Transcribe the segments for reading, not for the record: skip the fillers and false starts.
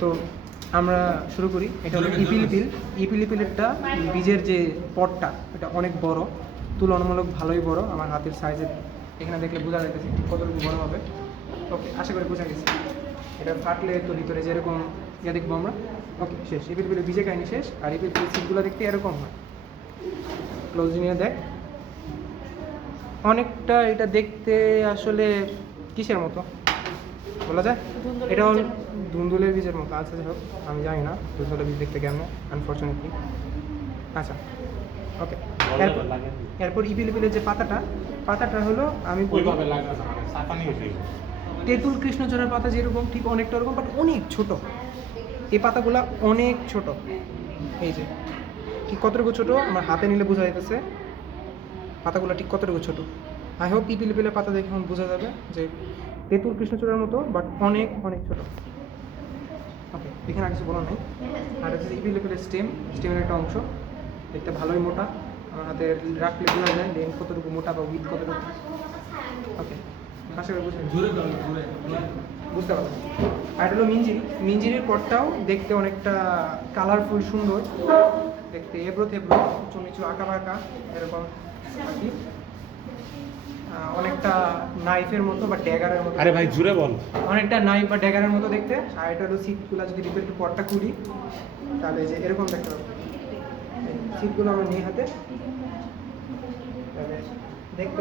তো আমরা শুরু করি। এটা হলো ইপিলিপিল। ইপিলিপিলেরটা বীজের যে পটটা এটা অনেক বড়, তুলনামূলক ভালোই বড়। আমার হাতের সাইজের এখানে দেখলে বোঝা যাইতেছে কতটুকু বড় হবে। ওকে, আশা করি বোঝা গেছে। এটা ফাটলে তো ভিতরে যেরকম ইয়ে দেখবো আমরা। ওকে, শেষ। ইপিলিপিলের বীজের কাহিনী শেষ। আর ইপিলিপিলের সিটগুলো দেখতে এরকম হয়। ক্লোজ নিয়ে দেখ, অনেকটা এটা দেখতে আসলে কিসের মতো বলা যায়, এটা হল ধুন্দুলের বীজের মতো। আচ্ছা, যাই হোক, আমি জানি না ধুন্দুলের বীজ দেখতে কেমন, আনফর্চুনেটলি। আচ্ছা, ওকে। এরপর ইপিলিপিলের যে পাতাটা হলো আমি তেঁতুল কৃষ্ণচূড়ার পাতা যেরকম ঠিক অনেকটা ওরকম, বাট অনেক ছোট। এই পাতাগুলো অনেক ছোট। এই যে ঠিক কতটুকু ছোট আমার হাতে নিলে বোঝা যাইতেছে পাতাগুলো ঠিক কতটুকু ছোট। আই হোপ ইপিলিপিলের পাতা দেখে এখন বোঝা যাবে যে তেঁতুল কৃষ্ণচূড়ার মতো, বাট অনেক অনেক ছোট। ওকে, এখানে আর কিছু বলার নেই। আর হচ্ছে ইপিলিপিলের স্টেমের একটা অংশ দেখতে ভালোই মোটা। আমার হাতে রাখলে বোঝা যায় লেন্থ কতটুকু মোটা বা উইথ কতটুকু। ওকে, আশা করি বুঝতে পারছি। আর এটা হলো মিঞ্জিরির পটটাও দেখতে অনেকটা কালারফুল, সুন্দর দেখতে, এবড়ো থেবড়ো, উঁচু নিচু, আঁকা বাঁকা এরকম আর কি। অনেকটা নাইফের মতো বা ড্যাগারের মতো। আরে ভাই জুড়ে বল। অনেকটা নাইফ বা ড্যাগারের মতো দেখতে। আর এটা হলো সিটগুলো, যদি একটু পটটা খুলি তাহলে যে এরকম দেখতে পাবো। সিটগুলো আমরা নিয়ে হাতে দেখতে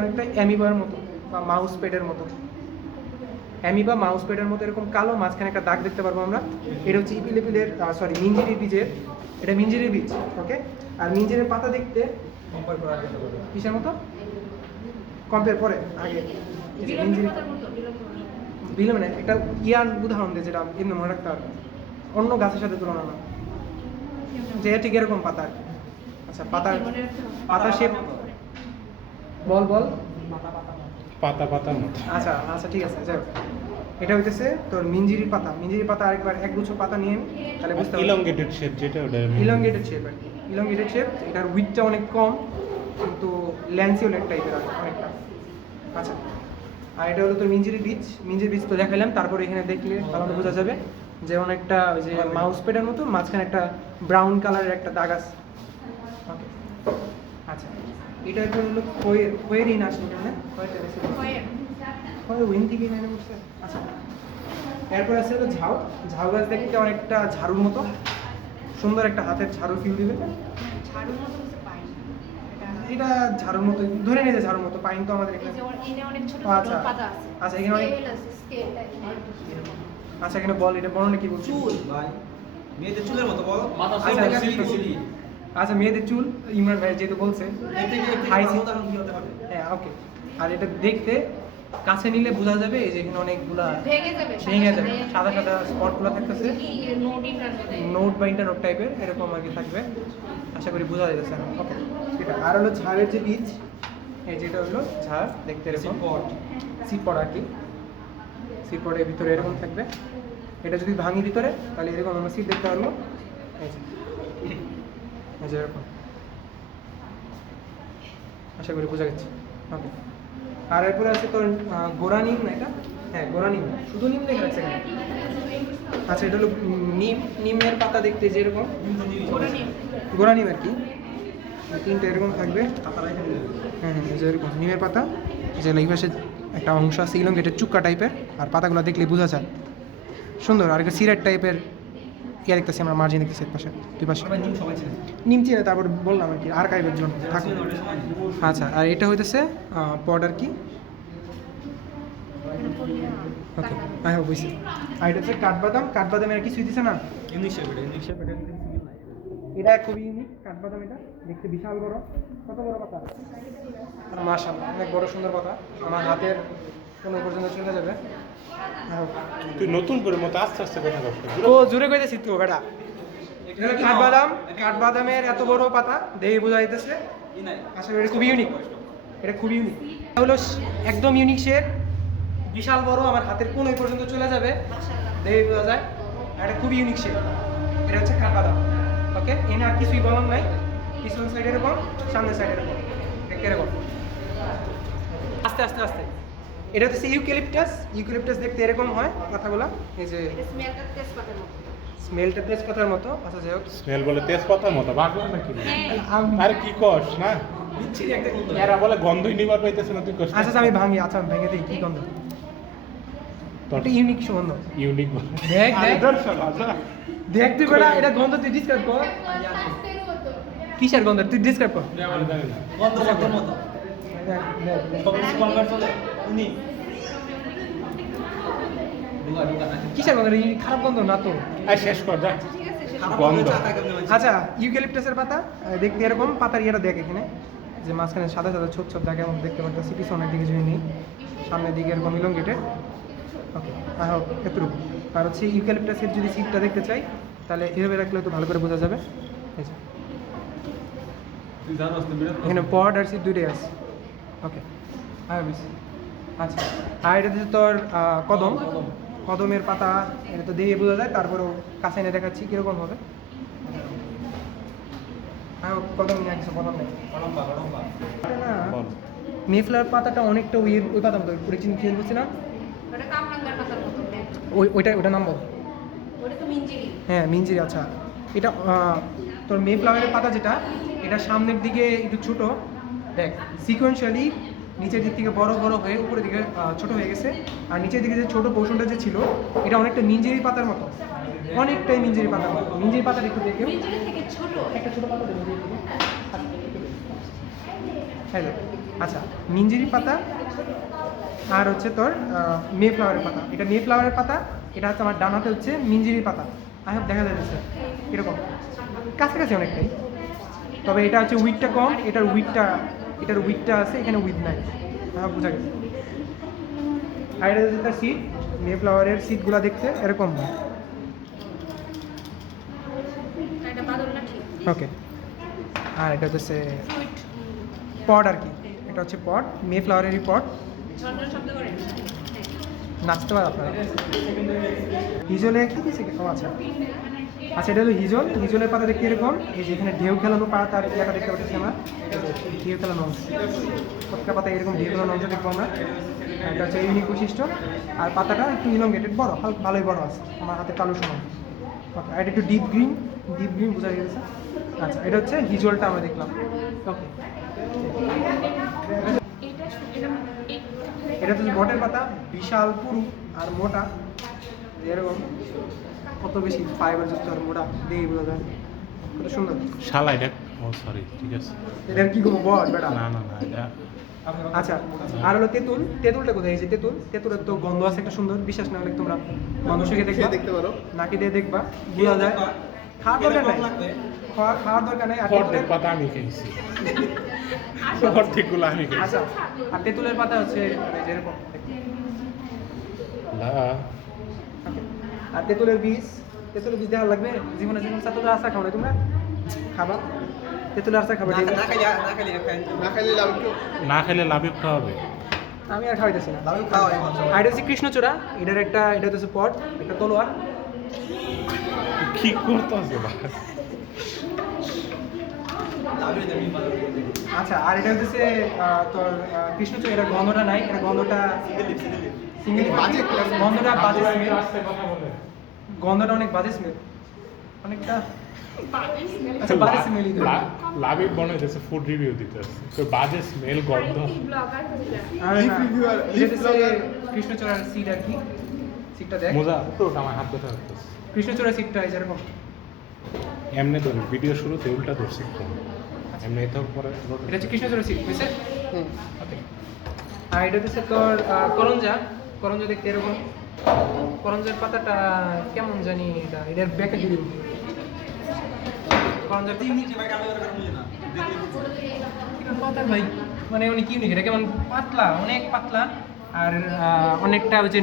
অনেকটা অ্যামিবার মতো বা মাউস প্যাডের মতো। অ্যামিবা মাউস প্যাডের মতো এরকম কালো, মাঝখানে একটা দাগ দেখতে পারবো আমরা। এটা হচ্ছে ইপিলিপিলের মিঞ্জিরির বীজের, এটা মিঞ্জিরির বীজ। ওকে, আর মিঞ্জিরের পাতা দেখতে কিসের মতো কম্পেয়ার করে আগে বিলম্ব না, একটা ইয়ান উদাহরণ দিয়ে যেটা এমনি মনে রাখতে হবে, অন্য গাছের সাথে তুলনা না, যে ঠিক এরকম পাতা আর কি। আচ্ছা, পাতা শেপ বল পাতা পাতার মতো। আচ্ছা আচ্ছা, ঠিক আছে, যাই হোক। এটা হইতেছে তোর মিঞ্জিরির পাতা আরেকবার একগুচ্ছ পাতা নিয়ে তাহলে বুঝতে পারবি। ইলংগেটেড শেপ, যেটা ওটা ইলংগেটেড শেপ আর কি। ইলংগেটেড শেপ, এটার উইথটা অনেক কম কিন্তু ল্যান্সিওলেট টাইপের আর অনেকটা। আচ্ছা, আর এটা হলো তোর মিঞ্জিরির বীজ তো দেখাইলাম। তারপরে এখানে দেখলে তাহলে বোঝা যাবে যে অনেকটা ওই যে মাউস প্যাডের মতো মাঝখানে একটা ব্রাউন কালারের একটা দাগ আছে। ওকে, আচ্ছা, এটা একটা হলো খয়েরিন আসলে না, উইন থেকে এখানে বসছে। আচ্ছা, এরপর আছে হলো ঝাউ গাছ দেখতে অনেকটা ঝাড়ুর মতো, সুন্দর একটা হাতের ঝাড়ু ফিল দিবে। এটা ঝাড়ুর মতো ধরে নিয়ে যায়, ঝাড়ুর মতো। পাইন তো আমাদের এখানে আচ্ছা আচ্ছা, এখানে অনেক আচ্ছা, এখানে বল, এটা বর্ণনা কি বলছিস? চুল ভাই, মেয়েদের চুলের মতো বল। আচ্ছা, মেয়েদের চুল, ইমরান ভাই যেহেতু বলছে। হ্যাঁ, ওকে। আর এটা দেখতে কাছে নিলে বোঝা যাবে এই যে এখানে অনেকগুলা ভেঙে যাবে, সাদা সাদা স্পটগুলো থাকতেছে, নোট বা ইন্টারনোট টাইপের এরকম আর কি থাকবে। আশা করি বোঝা যাচ্ছে। ওকে, এটা আর হলো ঝাড়ের যে বীজ, এই যেটা হলো ঝাড় দেখতে এরকম সিপট আর কি। সিপটের ভিতরে এরকম থাকবে। এটা যদি ভাঙি ভিতরে তাহলে এরকম আমরা সিট দেখতে পারবো। এই যে এরকম, আশা করি বোঝা গেছে। ওকে, আর এরপরে আছে তোর গোড়া নিম না, এটা হ্যাঁ গোড়া নিম, শুধু নিম দেখে রাখছে এখানে। আচ্ছা, এটা হলো নিমের পাতা দেখতে যেরকম গোড়া নিম আর কি, তিনটা এরকম থাকবে। হ্যাঁ, এই যে এরকম নিমের পাতা, যে এই পাশে একটা অংশ আছে ইলংগেটেড চুক্কা টাইপের, আর পাতাগুলো দেখলে বোঝা যায় সুন্দর। আর একটা সিরাট টাইপের ইয়ে দেখতেছি আমরা, মার্জিন দেখতেছি এক পাশে, দুই পাশে নিম চিনে। তারপর বললাম আর কি আর্কাইভের জন্য থাকবে। আচ্ছা, আর এটা হইতেছে পড আর কি। ওকে, আই হোপ বুঝছি। আর এটা হচ্ছে কাঠবাদামের আর কিছু দিছে না, এটা খুবই ইউনিক কাঠবাদাম। এটা দেখতে বিশাল বড়, কত বড় পাতা, আর মাশাআল্লাহ অনেক বড় সুন্দর পাতা, আমার হাতের কোনো পর্যন্ত চলে যাবে। তুই নতুন করে মতো আস্তে আস্তে কথা বলছিস। তো জোরে কইতেছি তো বেটা। কাঠবাদামের এত বড় পাতা দেখে বোঝা যাইতেছে। আসলে এটা খুবই ইউনিক, এটা খুবই ইউনিক। এটা হলো একদম ইউনিক শেপ, বিশাল বড়, আমার হাতের কোন পর্যন্ত চলে যাবে দেখে বোঝা যায়। এটা খুবই ইউনিক শেপ, এটা হচ্ছে কাঠবাদাম। ওকে, এনে আর কিছুই বলার নাই। পিছন সাইডের এরকম, সামনের সাইডের এরকম, এরকম আস্তে আস্তে আস্তে এটা হচ্ছে ইউক্যালিপটাস। ইউক্যালিপটাস দেখতে এরকম হয় পাতাগুলা, এই যে স্মেলটা তেজপাতার মতো। স্মেলটা তেজপাতার মতো। আচ্ছা যাই হোক, স্মেল বলে তেজপাতার মতো বাগলা নাকি? হ্যাঁ। আরে কি কস না? বিচ্ছিরি একটা গন্ধ। এরা বলে গন্ধই নিবার পাইতেছে না, তুই কস আচ্ছা আচ্ছা, আমি ভাঙি, আচ্ছা আমি ভেঙে দিই, কি গন্ধ? তোর একটা ইউনিক সুগন্ধ। ইউনিক বলে। দেখ আরে দেখ দর্শক আচ্ছা দেখ, তুই বেটা এটা গন্ধ তুই ডিসক্রাইব কর। কিসের গন্ধ তুই ডিসক্রাইব কর। আমি জানি না। গন্ধ গন্ধের মতো। দেখ, দেখ, দেখ। কখন সুপারমার্কেট চলে? উনি। ঢুকা ঢুকা না। কিসের গন্ধ? এটা খারাপ গন্ধ না তো। আর শেষ কর যা। ঠিক আছে সেটা খারাপ গন্ধ। গন্ধ চা কেমনে হয়েছে? আচ্ছা, ইউক্যালিপটাসের পাতা দেখতে এরকম, পাতার ইয়েটা দেখ এখানে, যে মাঝখানে সাদা সাদা ছোট ছোট দাগে আমরা দেখতে পাচ্ছি, পিছনের দিকে যদি নেই, সামনের দিকে এরকম ইলংগেটেড। ওকে, আর হোক এতটুকু। আর হচ্ছে ইউক্যালিপটাসের যদি সিটটা দেখতে চাই, তাহলে এভাবে রাখলে তো ভালো করে বোঝা যাবে। এই যে, তুই জানোস তো বিরাট এখানে পড আর সিট দুইটাই আছে। ওকে, আর বেশি। আচ্ছা, আর এটা হচ্ছে তোর কদম। কদমের পাতা, এটা তো দেখে বোঝা যায়, তারপরেও কাছে এনে দেখাচ্ছি কীরকম হবে। হ্যাঁ, কদম নিয়ে আসছে, কদম নেই। লম্বা লম্বা। এটা না, বল। মেফ্লাওয়ার পাতাটা অনেকটা ওই পাতার মতো, ওটা চিনি বুঝছি না, ওটা কামরাঙ্গার পাতার মতো। ওইটা নাম বল। ওটা তো মিঞ্জিরি। হ্যাঁ, মিঞ্জিরি। আচ্ছা, এটা তোর মেফ্লাওয়ারের পাতা যেটা, এটা সামনের দিকে একটু ছোট, দেখ সিকোয়েন্সিয়ালি নিচের দিক থেকে বড় বড় হয়ে উপরের দিকে ছোট হয়ে গেছে। আর নিচের দিকে যে ছোট পোর্শনটা যে ছিল, এটা অনেকটা মিঞ্জিরি পাতার মতো, অনেকটাই মিঞ্জিরি পাতার মতো। মিঞ্জিরি পাতার একটু দেখে মিঞ্জিরি থেকে ছোট। একটা ছোট পাতা দেবো। হ্যাঁ, আচ্ছা, মিঞ্জিরি পাতা আর হচ্ছে তোর মেফ্লাওয়ারের পাতা। এটা মেফ্লাওয়ারের পাতা, এটা হচ্ছে আমার ডান হাতে হচ্ছে মিঞ্জিরি পাতা। আহ দেখা যাচ্ছে এরকম কাছাকাছি অনেকটাই, তবে এটা হচ্ছে উইথটা কম, এটার উইথটা আছে, এখানে উইথ নাই। হ্যাঁ, বোঝা গেছে। আর এটা হচ্ছে তার সিট। মেফ্লাওয়ারের সিটগুলো দেখতে এরকম হয়। এটা বাদল না ঠিক। ওকে, আর এটা হচ্ছে ফ্রুট। পট আর কি, এটা হচ্ছে পট, মেফ্লাওয়ারেরই পট। ঝরঝর শব্দ করে। নাচতে পারে আপনারা। হিজলে কি দিয়েছে? ও আচ্ছা আচ্ছা, এটা হলো হিজল। হিজলের পাতা দেখতে এরকম, এই যে এখানে ঢেউ খেলানো পাতা আর ইয়েটা দেখতে পাচ্ছি আমরা, ঢেউ খেলানো অংশ। প্রত্যেকটা পাতা এরকম ঢেউ খেলানো অংশ দেখবো আমরা। আর এটা হচ্ছে ইউনিক বৈশিষ্ট্য। আর পাতাটা একটু ইলংগেটেড, বড়, হালকা ভালোই বড় আছে, আমার হাতে কালো সমান। ওকে, আর এটা একটু ডিপ গ্রিন বোঝা গেছে। আচ্ছা, এটা হচ্ছে হিজলটা আমরা দেখলাম। ওকে, এটা এটা এটা হচ্ছে বটের পাতা, বিশাল পুরু আর মোটা, এরকম কত বেশি ফাইবার যুক্ত আর মোটা, দেখে বোঝা যায় কত সুন্দর। শালা এটা ও সরি ঠিক আছে। এটার কি কোনো বট বেটা? না না না এটা আচ্ছা, আর হলো তেঁতুল। তেঁতুলটা কোথায়? এই যে তেঁতুলের তো গন্ধ আছে একটা সুন্দর, বিশ্বাস না হলে তোমরা গন্ধ শিখে দেখতে পারো, নাকি দিয়ে দেখবা, বোঝা যায়। খাওয়ার দরকার নাই, খাওয়ার দরকার নাই। আর অর্ধেক তেঁতুলের পাতা আমি খেয়েছি। অর্ধেকগুলো আমি খেয়েছি। আচ্ছা, আর তেঁতুলের পাতা হচ্ছে যেরকম দেখতে। লা Okay. আর তেঁতুলের বীজ দেওয়া লাগবে জীবনে, জীবন সাথে তো আশা খাবো না তোমরা, খাবা তেঁতুলের আশা খাবা। না daily। না খাইলে লাভ কেউ। না খেলে লাভে খাওয়াবে। আমি আর খাওয়াইতেছি না। লাভ খাওয়া এখন। আর এটা হচ্ছে কৃষ্ণচূড়া, এটা হচ্ছে পট, একটা তলোয়ার। কি করতে আছে ভাই? লাভের দামি বাজার। আচ্ছা, আর এটা হচ্ছে তোর কৃষ্ণচূড়া, এটা গন্ধটা নাই, এটা গন্ধটা সিঙ্গেল বাজে, গন্ধটা বাজে স্মেল, গন্ধটা অনেক বাজে স্মেল, অনেকটা আচ্ছা বাজে স্মেলই তো। লাভে বানাইতেছে ফুড রিভিউ দিতেছে তো বাজে স্মেল গন্ধ। ব্লগার হইলা। আর না, এটা হচ্ছে কৃষ্ণচূড়ার সিড আর কি, সিডটা দেখ। মজা তো আমার হাত ব্যথা করতেছে। কৃষ্ণচূড়া সিটটা এই যেরকম, এমনি ধরি ভিডিও শুরুতে উল্টা ধরছি এমনি তো পরে এটা হচ্ছে কৃষ্ণচূড়া সিট, বুঝছে? Okay. আর এটা হচ্ছে তোর করঞ্জা দেখতে এরকম। করঞ্জার পাতাটা কেমন জানি, এটার ব্যাকে যদি করঞ্জার পাতা ভাই, মানে অনেক ইউনিক, এটা কেমন পাতলা, অনেক পাতলা। আর অনেকটা ওই যে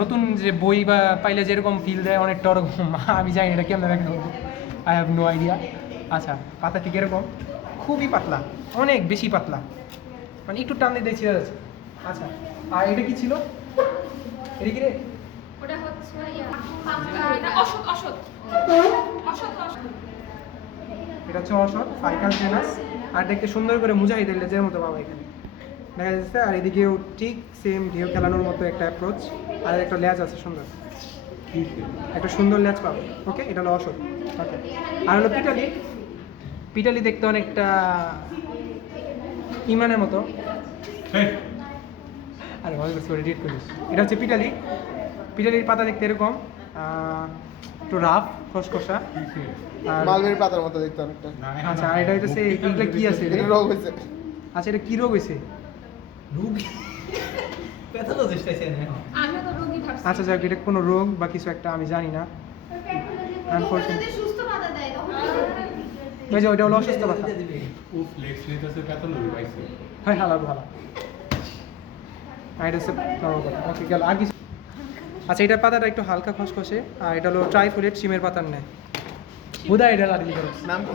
নতুন যে বই বা পাইলে যেরকম ফিল দেয়, অনেকটা ওরকম। আমি জানি এটা কেমন ব্যাখ্যা করবো, আই হ্যাভ নো আইডিয়া। আচ্ছা, পাতা ঠিক এরকম, খুবই পাতলা, অনেক বেশি পাতলা, মানে একটু টান দিয়ে ছিঁড়ে যাচ্ছে। আচ্ছা, আর এটা কি ছিল? এটা কি রে? ওটা হচ্ছে না, অশোক। এটা হচ্ছে অশোক, ফাইকাস জেনাস। আর দেখতে সুন্দর করে মুজাহিদের লেজের মতো বাবা, এখানে দেখা যাচ্ছে। আর এদিকেও ঠিক সেম ঢেউ খেলানোর মতো একটা অ্যাপ্রোচ, আর একটা ল্যাজ আছে সুন্দর, একটা সুন্দর ল্যাজ পাবে। ওকে, এটা হলো অশোক। ওকে, আর হলো পিটালি। পিটালি দেখতে অনেকটা ইমানের মতো। আরে ভালো করে এডিট করিস। এটা হচ্ছে পিটালি। পিটালির পাতা দেখতে এরকম একটু রাফ খসখসা। আর মালবেরির পাতার মতো দেখতে অনেকটা। আচ্ছা, আর এটা হইতেছে এগুলো কি আছে রে? এটা রোগ হয়েছে। আচ্ছা, এটা কি রোগ হয়েছে? প্যাথোলজিস্ট আছে না আমিও তো রোগী ভাবছি। আচ্ছা যাক, এটা কোনো রোগ বা কিছু একটা আমি জানি না। Unfortunately. সুস্থ পাতা দেয় তখন কি করবে? ওই যে ওইটা হলো অসুস্থ পাতা। ও ফ্লেক্স নিতেছে প্যাথোলজি পাইছে। হয় হালা ভালো। আর এটা হচ্ছে নরম পাতা। ওকে, গেল। আর কিছু? আচ্ছা, এটার পাতাটা একটু হালকা খসখসে, আর এটা হলো ট্রাইফোলেট, সিমের পাতার নেয়। হুদা এটা লাড়ি করো। নাম কি?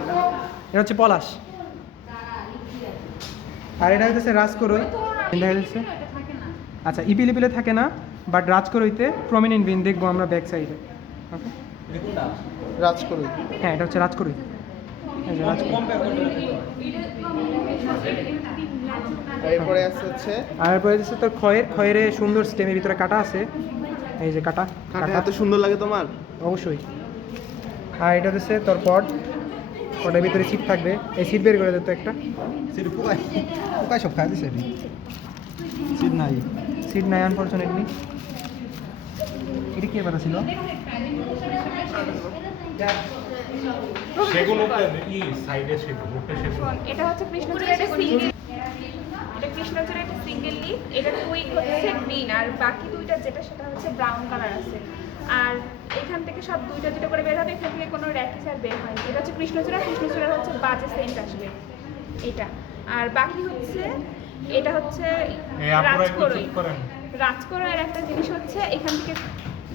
এটা হচ্ছে পলাশ। আর এটা হচ্ছে রাজকরই। দেখা যাচ্ছে। এটা থাকে না। আচ্ছা, ইপিলিপিলে থাকে না, বাট রাজকরইতে প্রমিনেন্ট ভিন দেখবো আমরা ব্যাক সাইডে। ওকে, রাজ করুই। হ্যাঁ, এটা হচ্ছে রাজকরই। এই যে রাজকরই। আর এরপরে আছে হচ্ছে আর এরপরে হচ্ছে তোর খয়ের সুন্দর স্টেমের ভিতরে কাটা আছে। এই যে কাটা কাটা এত সুন্দর লাগে তোমার? অবশ্যই। আর এটা হচ্ছে তোর পট। পটের ভিতরে সিট থাকবে। এই সিট বের করে দিত একটা। সিট পোকায় পোকায় সব খাই দিছে সিট নাই সিট নাই আনফরচুনেটলি। এটা কি কথা ছিল? সেগুলো ই সাইডে সেগুলো মুখে সেগুলো শোন, এটা হচ্ছে কৃষ্ণচূড়া, এটা সিঙ্গেল। এটা কৃষ্ণচূড়া, এটা সিঙ্গেল লিফ। এটা টুইক হচ্ছে গ্রিন, আর বাকি দুইটা যেটা সেটা হচ্ছে ব্রাউন কালার আছে। আর এখান থেকে সব দুইটা দুটো করে বের হবে, এখান থেকে কোনো র্যাকিস আর বের হয়নি। এটা হচ্ছে কৃষ্ণচূড়া। কৃষ্ণচূড়ার হচ্ছে বাজে সেন্ট আসবে এটা। আর বাকি হচ্ছে এটা হচ্ছে এই আপুরা একটু রাজকরই। চুপ করেন। রাজকরয়ের একটা জিনিস হচ্ছে এখান থেকে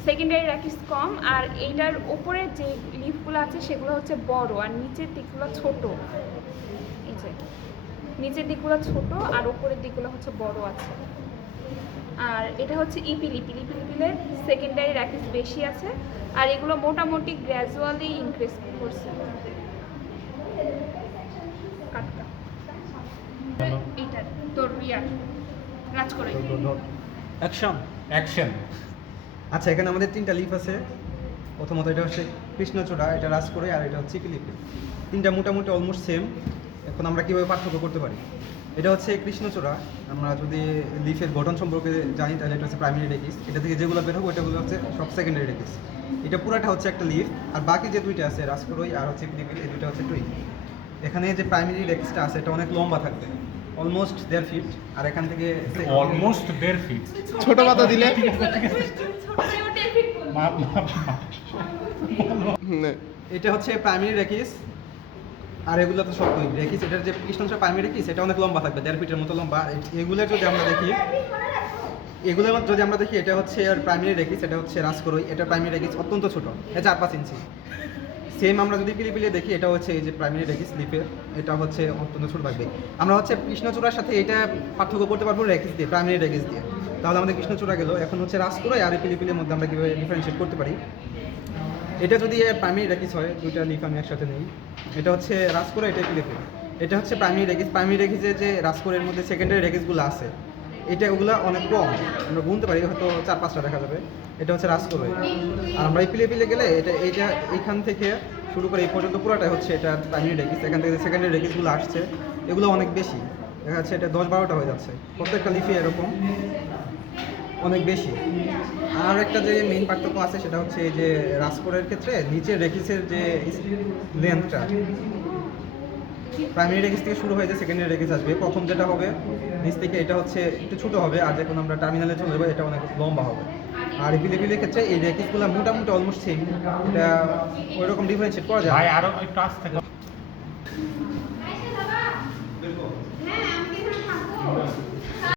সেকেন্ডারি র্যাকিস কম, আর এইটার উপরে যে লিফগুলো আছে সেগুলো হচ্ছে বড়, আর নিচের দিকগুলো ছোট। এই যে নিচের দিকগুলো ছোট আর উপরের দিকগুলো হচ্ছে বড় আছে। আর এটা হচ্ছে ইপিলিপিলের সেকেন্ডারি র্যাকিস বেশি আছে, আর এগুলো মোটামুটি গ্র্যাজুয়ালি ইনক্রিজ করছে। কাটকা এইটা তোর ইয়ার রাজকরই। Action action. আচ্ছা, এখানে আমাদের তিনটা লিফ আছে। প্রথমত এটা হচ্ছে কৃষ্ণচূড়া, এটা রাজকরই, আর এটা হচ্ছে ইপিলিপি। তিনটা মোটামুটি অলমোস্ট সেম। এখন আমরা কীভাবে পার্থক্য করতে পারি? এটা হচ্ছে কৃষ্ণচূড়া। আমরা যদি লিফের গঠন সম্পর্কে জানি তাহলে এটা হচ্ছে প্রাইমারি রেকিস। এটা থেকে যেগুলো বের হবে ওইটাগুলো হচ্ছে সব সেকেন্ডারি রেকিস। এটা পুরাটা হচ্ছে একটা লিফ, আর বাকি যে দুইটা আছে রাজকরই আর হচ্ছে ইপিলিপি, এই দুইটা হচ্ছে টুইক। এখানে যে প্রাইমারি রেকিসটা আছে এটা অনেক লম্বা থাকবে, অলমোস্ট 1.5 ফিট। আর এখান থেকে অলমোস্ট 1.5 ফিট। ছোট পাতা দিলে নে। এটা হচ্ছে প্রাইমারি রেকিস, আর এগুলো তো সব রেকিস। এটার যে কৃষ্ণচূড়া প্রাইমারি রেকিস এটা অনেক লম্বা থাকবে, 1.5 ফিটের মতো লম্বা। এগুলোর যদি আমরা দেখি এটা হচ্ছে আর প্রাইমারি রেকিস, এটা হচ্ছে রাজকরই। এটা প্রাইমারি রেকিস অত্যন্ত ছোট, এটা 4-5 ইঞ্চি। সেম আমরা যদি পিলিপিলি দেখি, এটা হচ্ছে এই যে প্রাইমারি রেকিস লিফের, এটা হচ্ছে অত্যন্ত ছোট থাকবে। আমরা হচ্ছে কৃষ্ণচূড়ার সাথে এটা পার্থক্য করতে পারবো রেকিস দিয়ে, প্রাইমারি রেকিস দিয়ে। তাহলে আমাদের কৃষ্ণচূড়া গেল। এখন হচ্ছে রাজকরই আর পিলিপিলির মধ্যে আমরা কীভাবে ডিফারেন্সিয়েট করতে পারি? এটা যদি প্রাইমারি রেকিস হয়, দুইটা লিফ আমি একসাথে নেই। এটা হচ্ছে রাজকরই, এটা পিলিপি। এটা হচ্ছে প্রাইমারি রেকিস। প্রাইমারি রেকিসে যে রাজকরের মধ্যে সেকেন্ডারি রেকিসগুলো আছে, এটা ওগুলো অনেক কম, আমরা গুনতে পারি, হয়তো 4-5টা দেখা যাবে। এটা হচ্ছে রাজকরই। আর আমরা পিলে গেলে এইটা এইখান থেকে শুরু করে এই পর্যন্ত পুরোটাই হচ্ছে এটা প্রাইমারি রেকিস। এখান থেকে যে সেকেন্ডারি রেকিসগুলো আসছে এগুলো অনেক বেশি, দেখা যাচ্ছে এটা 10-12টা হয়ে যাচ্ছে প্রত্যেকটা লিফে, এরকম অনেক বেশি। আর একটা যে মেইন পার্থক্য আছে সেটা হচ্ছে এই যে রাজকরের ক্ষেত্রে নিচের রেকিসের যে লেন্থটা, প্রাইমারি রেকিস থেকে শুরু হয়ে যে সেকেন্ডারি রেকিস আসবে, প্রথম যেটা হবে নিচ থেকে এটা হচ্ছে একটু ছোটো হবে, আর যখন আমরা টার্মিনালে চলে যাবো এটা অনেক লম্বা হবে। আর পিলিপিলির ক্ষেত্রে এই রেকিসগুলো মোটামুটি অলমোস্ট সেম, এটা ওইরকম ডিফারেন্সিয়েট করা যায় ভাই না। আরো একটু আসতে